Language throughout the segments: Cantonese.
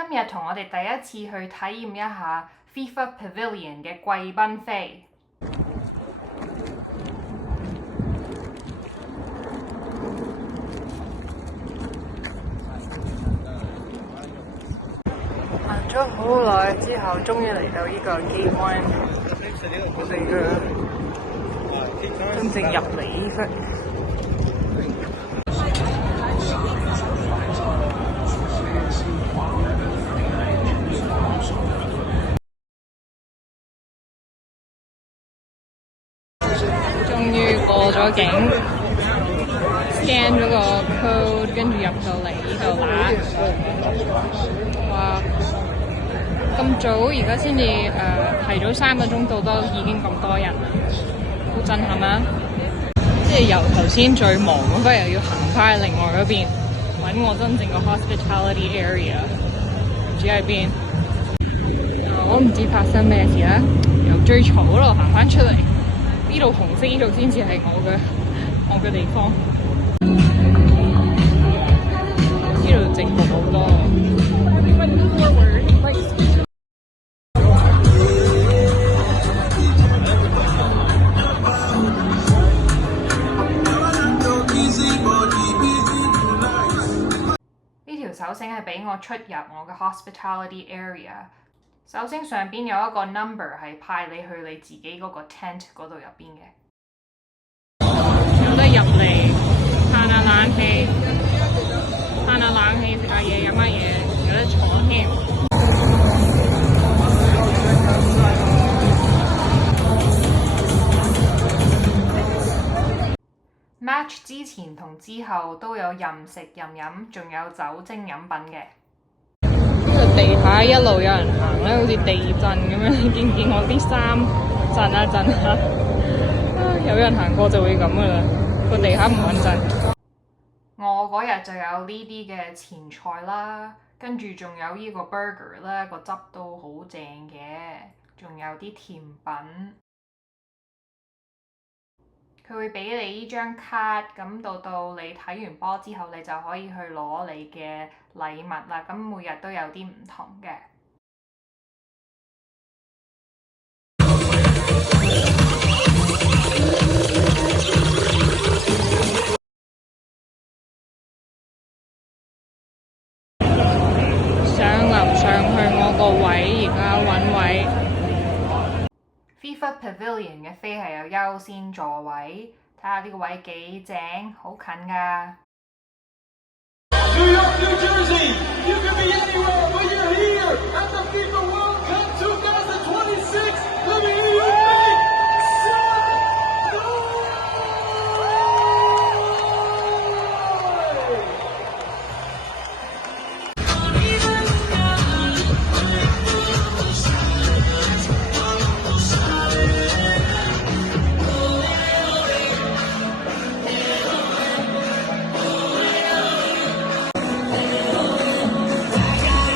今日同我哋第一次去體驗一下 FIFA Pavilion 嘅貴賓飛。行咗好耐之後，終於嚟到呢個 Gate 1，我哋嘅真正入嚟呢忽。終於過咗境 ，scan 咗個 code， 跟住入到嚟呢度啦。哇！咁早而家先至提早3個鐘到，都已經咁多人，好震撼啊！即係由頭先最忙嗰忽，又要行翻去另外嗰邊揾我真正個 hospitality area， 唔知喺邊。我唔知發生咩事啦，由最嘈嗰度行翻出嚟。呢度紅色，呢度先至係我嘅地方。呢度靜默好多。呢條手繩係俾我出入我嘅 hospitality area。手繩上邊有一個 number 係派你去你自己嗰個 tent 嗰度入邊嘅。有得入嚟嘆下冷氣，嘆下冷氣，食下嘢，飲下嘢，有得坐添。match 之前同之後都有任食任飲，仲有酒精飲品嘅。地下一路有人行咧，好似地震咁樣，你見唔見我啲衫震下震下？有人行過就會咁噶啦，個地下唔穩陣。我嗰日就有呢啲嘅前菜啦，跟住仲有呢個 burger 咧，個汁都好正嘅，仲有啲甜品。佢會俾你呢張卡，咁到你睇完波之後，你就可以去攞你嘅禮物啦。咁每日都有啲唔同嘅。上樓上去我個位，而家揾位。FIFA Pavilion 嘅飛係有優先座位，睇下呢個位幾正，好近㗎。New York, New Jersey, you can be anywhere, but you're here at the FIFA World Cup 2026. Let me hear you make some noise! 呢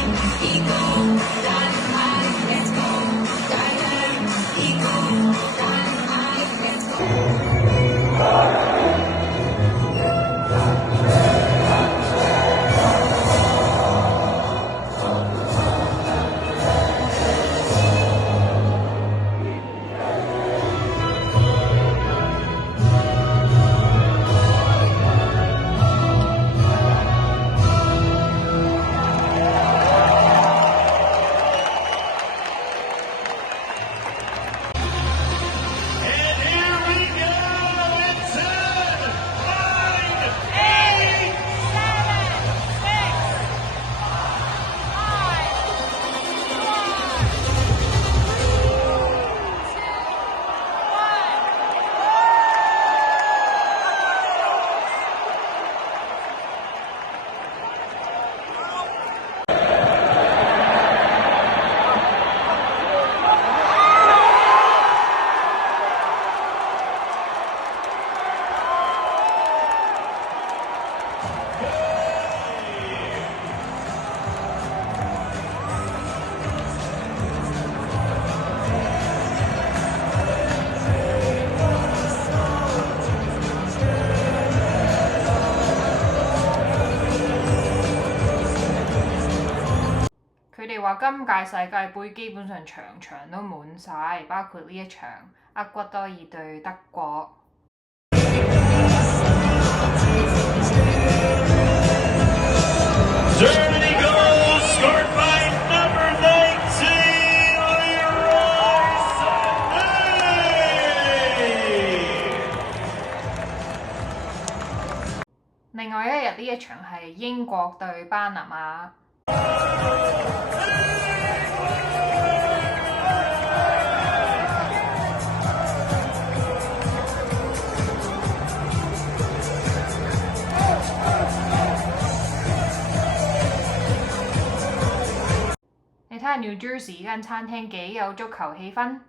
話今屆世界盃基本上場場都滿晒，包括呢一場厄瓜多爾對德國。Germany goes, scored by number 19, Leroy Sané. 另外一日呢一場係英國對巴拿馬。你睇下 New Jersey 間餐廳幾有足球氣氛。